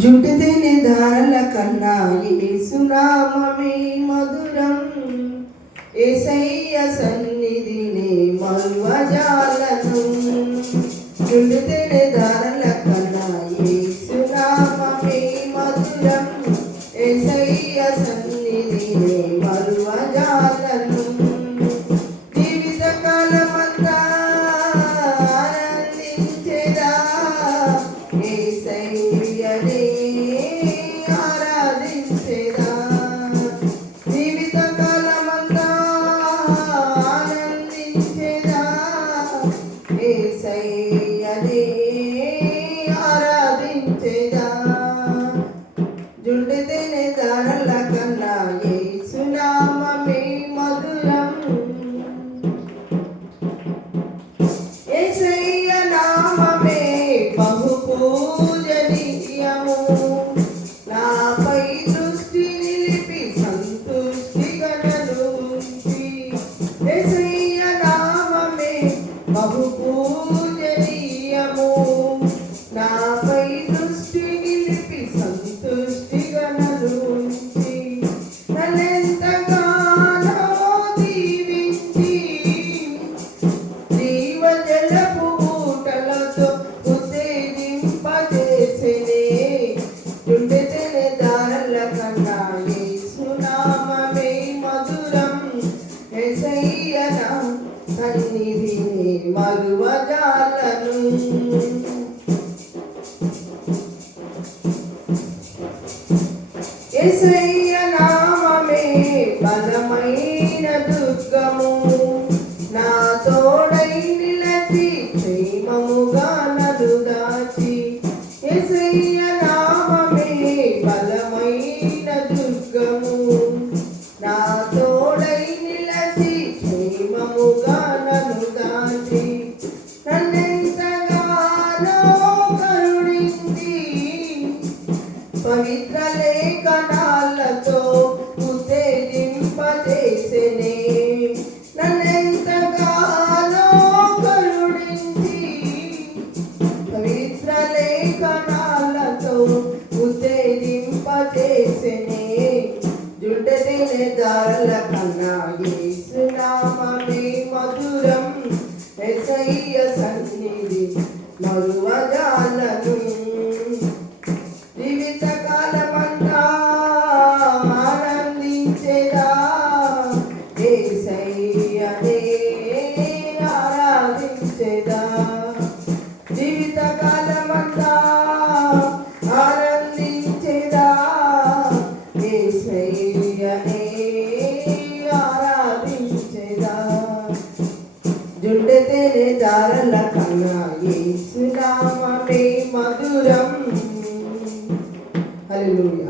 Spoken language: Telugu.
జుట్టుతేనే ధారల కన్నా యేసునామమే మధురం. యేసయ్య సన్నిధిని మరువజాలను. జుట్టుతేనే ధారల కన్నా యేసునామమే మధురం. యేసయ్య సన్నిధిని మరువజాలను. జీవితకాలమంతా ఆనందించెదా యేసయ్యనే ఆరాధించెదా. జీవితకాలమంతా ఆనందించెదా యేసయ్యనే ఆరాధించెదా. జుండెతేనే దారల కన్నా యేసునామమే మధురం. యేసయ్య నామమే బహు పూజనీయము. నాపై దృష్టి నిలిపి సంతుష్టిగా నన్నుంచి. యేసయ్య నామమే బహు పూజనీయము. నాపై దృష్టి నిలిపి సంతుష్టిగా నన్నుంచి. నన్నెంతగానో దీవించి జీవజలపు ఊటలతో ఉత్తేజింపజేసెనే. జుండెతేనే దారల కన్నా యేసునామమే మధురం. యేసయ్య నా సన్నిధిని మరువజాలను. యేసయ్య నామమే బలమైన దుర్గము. నా తోడై నిలచి క్షేమముగా నన్ను దాచి. యేసయ్య నామమే బలమైన దుర్గము. నా తోడై నిలచి క్షేమముగా నన్ను దాచి. నన్నెంతగానో కరుణించి పవిత్ర లేఖనాలతో ఉత్తేజింపజేసెనే. నన్నెంతగానో కరుణించి పవిత్ర లేఖనాలతో ఉత్తేజింపజేసెనే. జుండెతేనే దారల కన్నా యేసునామమే మధురం. యేసయ్య సన్నిధి మరువజాలను. జీవితకాలమంతా ఆనందించెదా యేసయ్యనే ఆరాధించెదా. జీవితకాలమంతా ఆనందించెదా యేసయ్యనే ఆరాధించెదా. జుండెతేనే దారల కన్నా యేసునామమే మధురం. హల్లెలూయా.